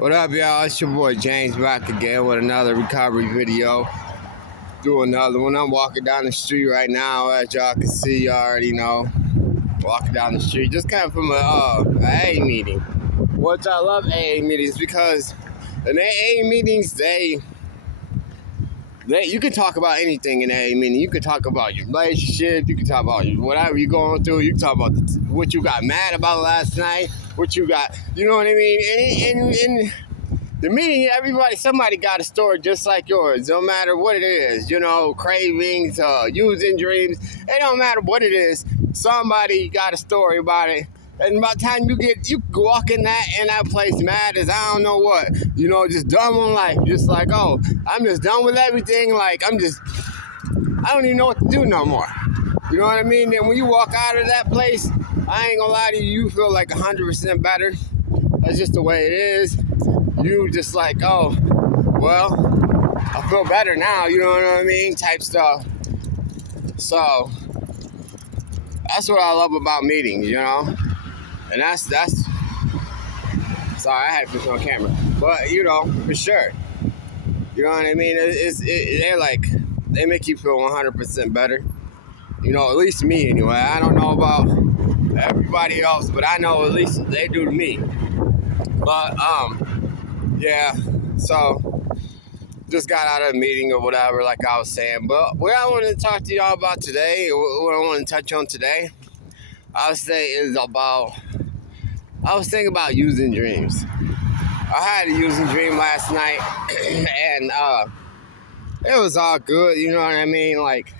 What up, y'all? It's your boy James back again with another recovery video. Do another one. I'm walking down the street right now, as y'all can see. You already know. Walking down the street, just came from a AA meeting. Which I love AA meetings because in AA meetings, you can talk about anything in AA meeting. You can talk about your relationship. You can talk about whatever you're going through. You can talk about what you got mad about last night. What you got, you know what I mean? In the meeting, somebody got a story just like yours. No matter what it is, cravings, using dreams. It don't matter what it is. Somebody got a story about it. And by the time you walk in that place mad as I don't know what, just done with life. Just like, oh, I'm just done with everything. Like, I don't even know what to do no more. You know what I mean? And when you walk out of that place, I ain't gonna lie to you, you feel like 100% better. That's just the way it is. You just like, oh, well, I feel better now, you know what I mean? Type stuff. So, that's what I love about meetings, And that's sorry, I had to put it on camera. But, for sure. You know what I mean? They make you feel 100% better. At least me anyway. I don't know about everybody else, but I know at least they do to me. But, yeah, so just got out of a meeting or whatever, like I was saying. But what I wanted to talk to y'all about today, what I want to touch on today, I was thinking about using dreams. I had a using dream last night, and it was all good, you know what I mean? Like,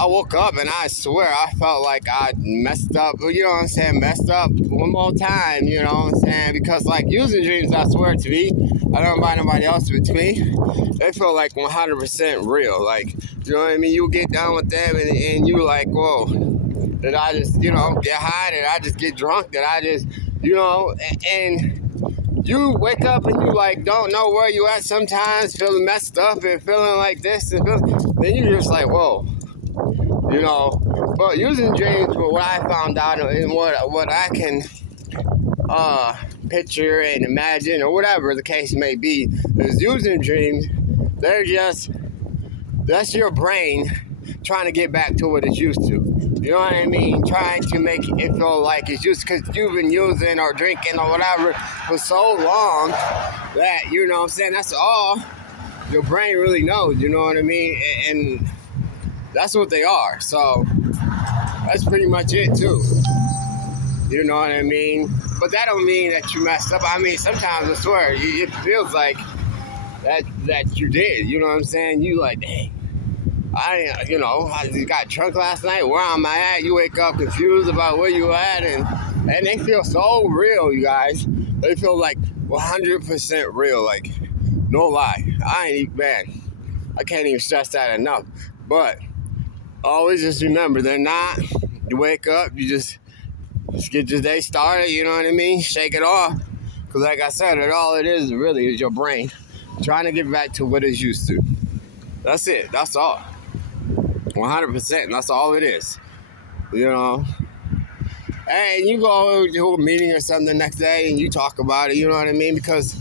I woke up and I swear I felt like I messed up, messed up one more time, because like using dreams, I swear to me, I don't know about nobody else but to me, they feel like 100% real, like, you know what I mean? You get down with them and you like, whoa, did I just, get high, did I just get drunk, did I just, and you wake up and you like don't know where you at sometimes, feeling messed up and feeling like this, and then you're just like, whoa. But using dreams, but what I found out and what I can picture and imagine or whatever the case may be is using dreams. That's your brain trying to get back to what it's used to. You know what I mean? Trying to make it feel like it's just because you've been using or drinking or whatever for so long that, that's all your brain really knows, you know what I mean? And that's what they are. So that's pretty much it too. You know what I mean? But that don't mean that you messed up. I mean, sometimes I swear it feels like that you did. You know what I'm saying? You like, dang, I got drunk last night. Where am I at? You wake up confused about where you at, and they feel so real, you guys. They feel like 100% real. Like, no lie. I can't even stress that enough. But always just remember, they're not. You wake up, you just get your day started, you know what I mean? Shake it off. Because like I said, all it is really is your brain trying to get back to what it's used to. That's it. That's all. 100%. That's all it is. And you go to a meeting or something the next day and you talk about it, you know what I mean? Because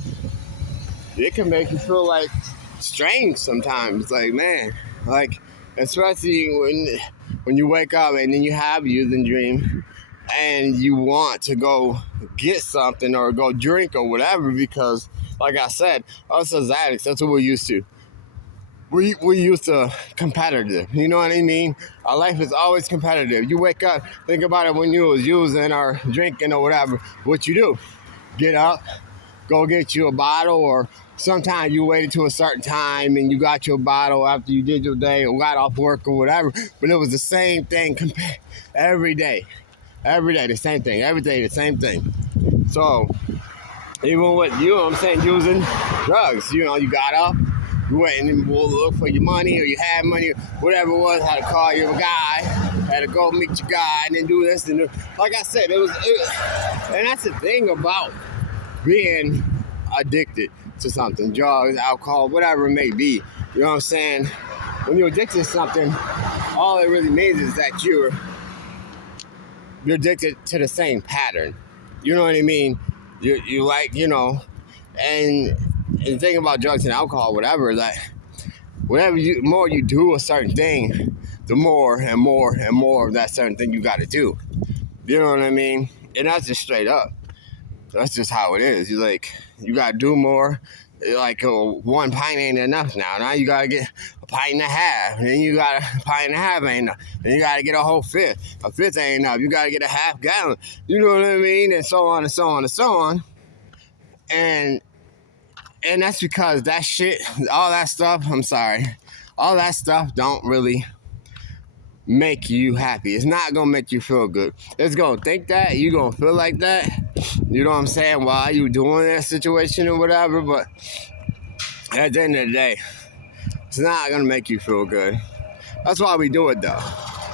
it can make you feel like strange sometimes. Like, man, like, especially when you wake up and then you have a using dream and you want to go get something or go drink or whatever because, like I said, us as addicts, that's what we're used to. We used to competitive, you know what I mean? Our life is always competitive. You wake up, think about it when you was using or drinking or whatever. What you do? Get up, go get you a bottle, or sometimes you waited to a certain time and you got your bottle after you did your day or got off work or whatever. But it was the same thing every day. Every day, the same thing. Every day, the same thing. So, even with, using drugs, you got up, you went and look for your money or you had money, whatever it was, had to call your guy, had to go meet your guy and then do this and like I said, and that's the thing about being addicted to something, drugs, alcohol, whatever it may be. You know what I'm saying? When you're addicted to something, all it really means is that you're addicted to the same pattern. You know what I mean? You like, and the thing about drugs and alcohol, whatever, that whatever more you do a certain thing, the more and more and more of that certain thing you got to do. You know what I mean? And that's just straight up. That's just how it is. You gotta do more. Like one pint ain't enough now. Now you gotta get a pint and a half. And then you got a pint and a half ain't enough. Then you gotta get a whole fifth. A fifth ain't enough. You gotta get a half gallon. You know what I mean? And so on and so on and so on. And that's because that shit, all that stuff. I'm sorry, all that stuff don't really make you happy. It's not gonna make you feel good. It's gonna think that you gonna feel like that. You know what I'm saying? While you doing that situation or whatever, but at the end of the day, it's not gonna make you feel good. That's why we do it though.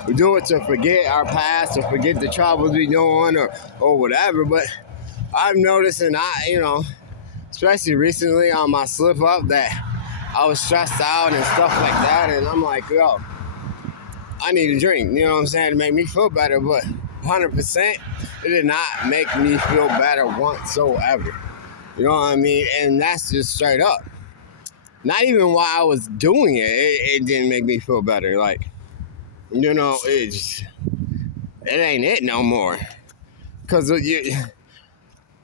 We do it to forget our past or forget the troubles we doing or whatever. But I've noticed, and especially recently on my slip up, that I was stressed out and stuff like that, and I'm like, yo, I need a drink, you know what I'm saying, to make me feel better, but 100%, it did not make me feel better whatsoever. You know what I mean? And that's just straight up. Not even while I was doing it didn't make me feel better. Like, it ain't it no more. Because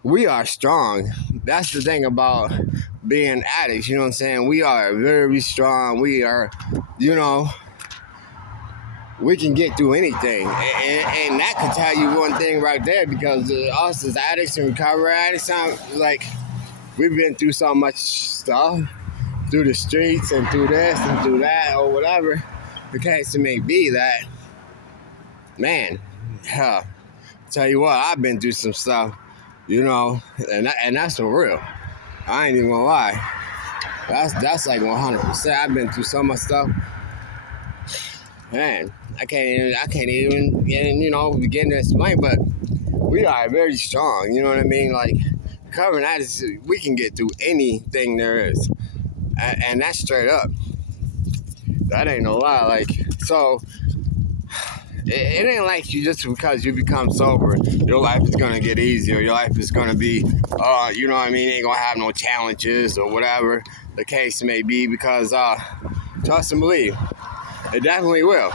we are strong. That's the thing about being addicts, you know what I'm saying? We are very strong. We are, we can get through anything. And that could tell you one thing right there, because us as addicts and recovery addicts, like, we've been through so much stuff, through the streets and through this and through that or whatever the case may be, that, man, tell you what, I've been through some stuff, and that's for real. I ain't even gonna lie. That's like 100%. I've been through so much stuff. Man, I can't even begin to explain, but we are very strong, you know what I mean? Like, covering that is, we can get through anything there is. And that's straight up. That ain't no lie. Like, so, it ain't like you just because you become sober, your life is gonna get easier. Your life is gonna be, you know what I mean? Ain't gonna have no challenges or whatever the case may be, because, trust and believe, it definitely will.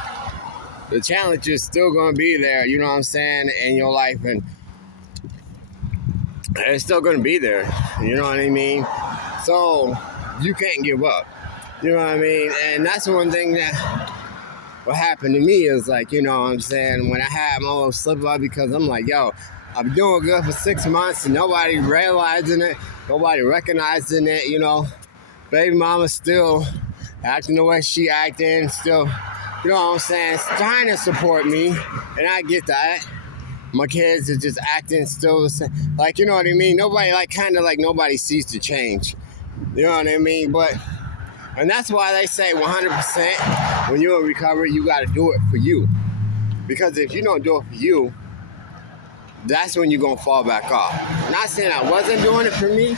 The challenge is still going to be there, you know what I'm saying, in your life, and it's still going to be there, you know what I mean? So, you can't give up, you know what I mean? And that's one thing that what happened to me is, like, you know what I'm saying, when I had my little slip up, because I'm like, yo, I'm doing good for 6 months and nobody realizing it, nobody recognizing it, baby mama still acting the way she acting, still, you know what I'm saying, trying to support me, and I get that. My kids are just acting still the same, like, you know what I mean? Nobody, like, kind of like nobody sees the change, you know what I mean? And that's why they say 100%, when you're in recovery, you got to do it for you. Because if you don't do it for you, that's when you're going to fall back off. I'm not saying I wasn't doing it for me,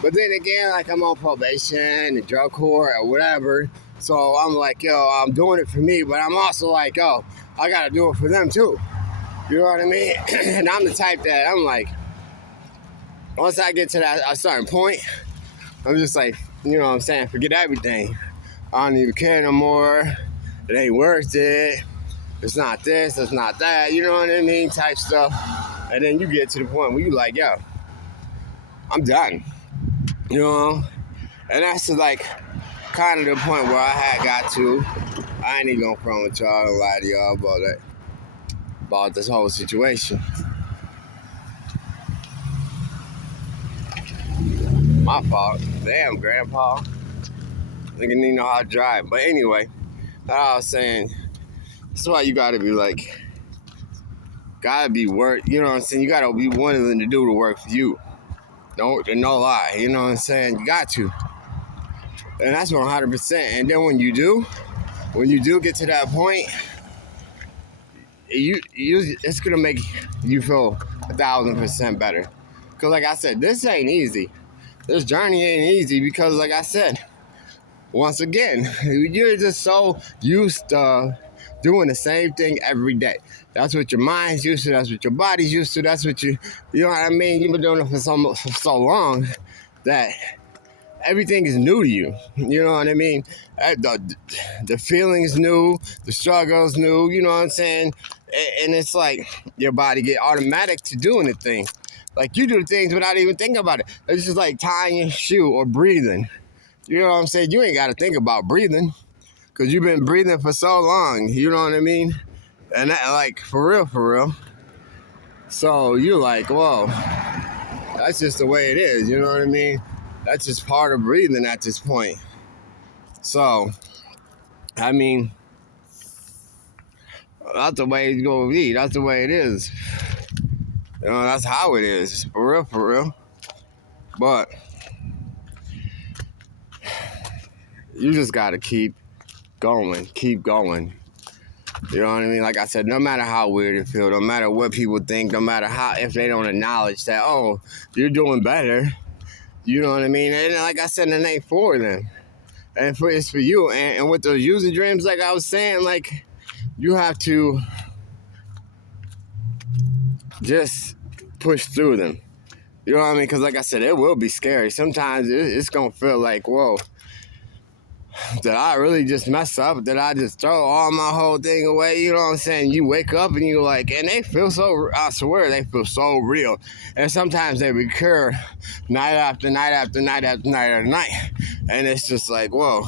but then again, like, I'm on probation and drug court or whatever. So I'm like, yo, I'm doing it for me, but I'm also like, yo, I got to do it for them too. You know what I mean? And I'm the type that I'm like, once I get to a certain point, I'm just like, you know what I'm saying, forget everything. I don't even care no more. It ain't worth it. It's not this, it's not that. You know what I mean? Type stuff. And then you get to the point where you like, yo, I'm done. You know? And that's like kind of the point where I had got to. I ain't even gonna front with y'all and lie to y'all about this whole situation. My fault. Damn, Grandpa. Nigga didn't know how to drive. But anyway, like I was saying, that's why you gotta be like, gotta be work. You know what I'm saying? You gotta be willing to do the work for you. No lie. You know what I'm saying? You got to. And that's 100%. And then when you do get to that point, it's gonna make you feel 1,000% better. Cause like I said, this ain't easy. This journey ain't easy because, like I said, once again, you're just so used to doing the same thing every day. That's what your mind's used to. That's what your body's used to. That's what you know what I mean? You've been doing it for so long that everything is new to you. You know what I mean? The feeling's new, the struggle's new, you know what I'm saying? And it's like your body get automatic to doing the thing. Like you do the things without even thinking about it. It's just like tying your shoe or breathing. You know what I'm saying? You ain't got to think about breathing because you've been breathing for so long. You know what I mean? And that, like, for real. So you're like, whoa, that's just the way it is. You know what I mean? That's just part of breathing at this point. So, I mean, that's the way it's going to be. That's the way it is. You know, that's how it is. For real. But you just got to keep going. You know what I mean? Like I said, no matter how weird it feels, no matter what people think, no matter how, if they don't acknowledge that, oh, you're doing better. You know what I mean? And like I said, it ain't for them. And it's for you. And with those using dreams, like I was saying, like, you have to just push through them. You know what I mean? Because like I said, it will be scary. Sometimes it's going to feel like, whoa, did I really just mess up? Did I just throw all my whole thing away? You know what I'm saying? You wake up and you're like, and they feel so, I swear, they feel so real. And sometimes they recur night after night. And it's just like, whoa,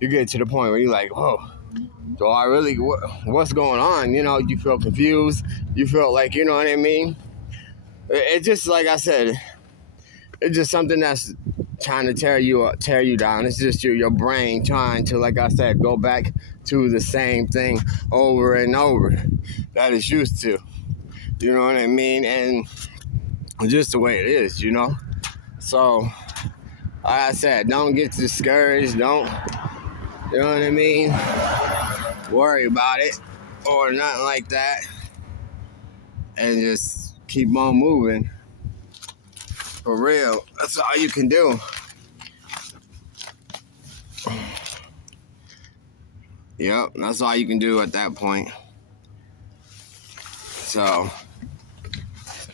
you get to the point where you're like, whoa, do I really, what's going on? You know, you feel confused. You feel like, you know what I mean? It's just, like I said, it's just something that's trying to tear you down. It's just your brain trying to, like I said, go back to the same thing over and over that it's used to. You know what I mean? And just the way it is, you know? So, like I said, don't get discouraged. Don't, you know what I mean? Worry about it or nothing like that. And just keep on moving. For real. That's all you can do. Yep, that's all you can do at that point. So,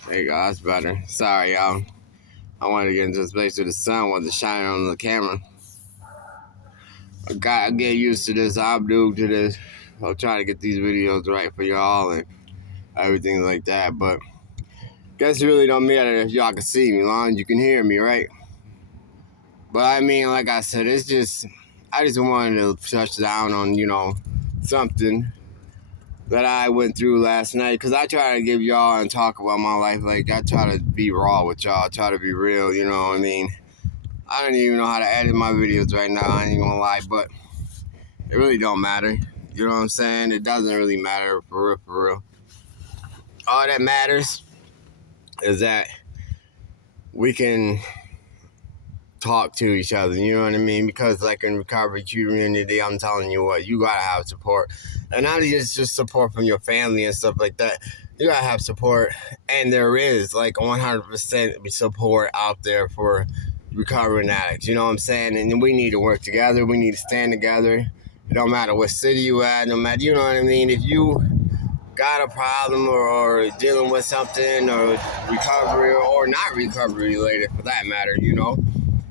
there you go, that's better. Sorry, y'all. I wanted to get into a space where the sun wasn't shining on the camera. I get used to this. I'm new to this. I'll try to get these videos right for y'all and everything like that. But guess it really don't matter if y'all can see me, as long as you can hear me, right? But I mean, like I said, it's just, I just wanted to touch down on, you know, something that I went through last night. Because I try to give y'all and talk about my life. Like, I try to be raw with y'all. I try to be real, you know what I mean? I don't even know how to edit my videos right now. I ain't gonna lie. But it really don't matter. You know what I'm saying? It doesn't really matter for real. All that matters is that we can talk to each other, you know what I mean? Because like in recovery community, I'm telling you what, you gotta have support. And not just support from your family and stuff like that. You gotta have support. And there is like 100% support out there for recovering addicts, you know what I'm saying? And we need to work together. We need to stand together. It don't matter what city you at, no matter, you know what I mean? If you got a problem or dealing with something or recovery or not recovery related for that matter, you know,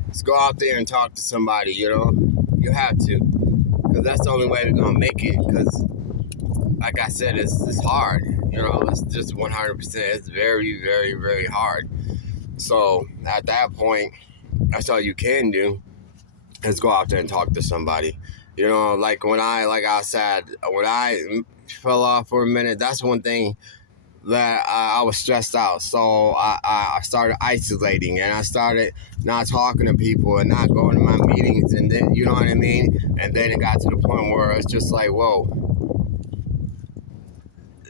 just go out there and talk to somebody, you know. You have to, because that's the only way we're going to make it, because like I said, it's hard, you know. It's just 100%. It's very, very, very hard. So at that point, that's all you can do is go out there and talk to somebody. You know, like when I said, when I fell off for a minute, that's one thing that I was stressed out. So I started isolating, and I started not talking to people and not going to my meetings, and then, you know what I mean? And then it got to the point where it's just like, whoa.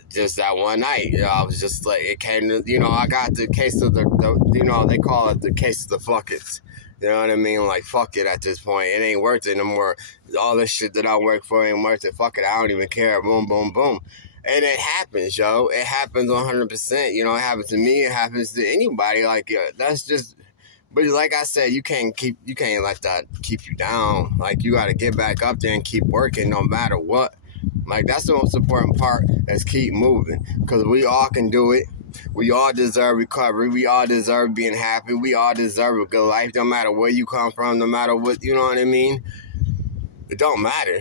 Just that one night, you know, I was just like, it came to, you know, I got the case of the you know, they call it the case of the fuckets. You know what I mean? Like, fuck it at this point. It ain't worth it no more. All this shit that I work for ain't worth it. Fuck it. I don't even care. Boom, boom, boom. And it happens, yo. It happens 100%. You know, it happens to me. It happens to anybody. Like, yeah, that's just, but like I said, you can't let that keep you down. Like, you got to get back up there and keep working no matter what. Like, that's the most important part, is keep moving. Because we all can do it. We all deserve recovery. We all deserve being happy. We all deserve a good life, no matter where you come from, no matter what, you know what I mean? It don't matter.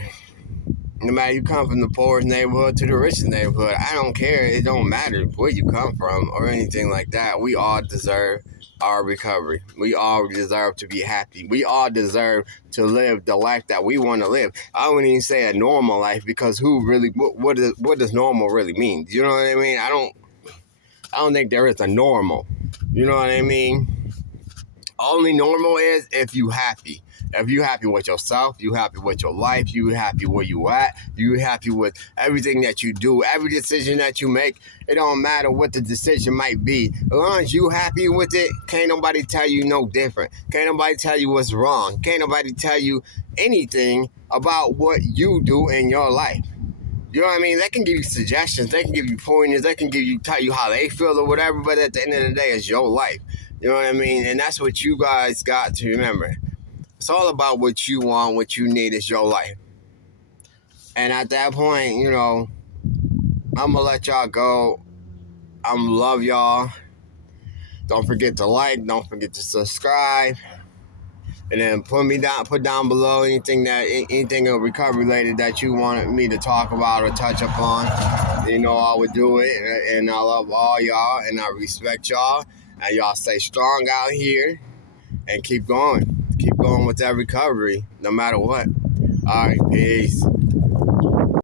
No matter you come from the poorest neighborhood to the richest neighborhood, I don't care. It don't matter where you come from or anything like that. We all deserve our recovery. We all deserve to be happy. We all deserve to live the life that we want to live. I wouldn't even say a normal life, because who really? What does normal really mean? You know what I mean? I don't think there is a normal. You know what I mean? Only normal is if you happy. If you happy with yourself, you happy with your life, you happy where you at, you happy with everything that you do, every decision that you make. It don't matter what the decision might be. As long as you happy with it, can't nobody tell you no different. Can't nobody tell you what's wrong. Can't nobody tell you anything about what you do in your life. You know what I mean? They can give you suggestions, they can give you pointers, they can tell you how they feel or whatever, but at the end of the day, it's your life. You know what I mean? And that's what you guys got to remember. It's all about what you want, what you need is your life. And at that point, I'm going to let y'all go. I'm love y'all. Don't forget to like, don't forget to subscribe. And then put down below anything recovery related that you wanted me to talk about or touch upon. I would do it. And I love all y'all, and I respect y'all. And y'all stay strong out here and keep going. Keep going with that recovery, no matter what. All right, peace.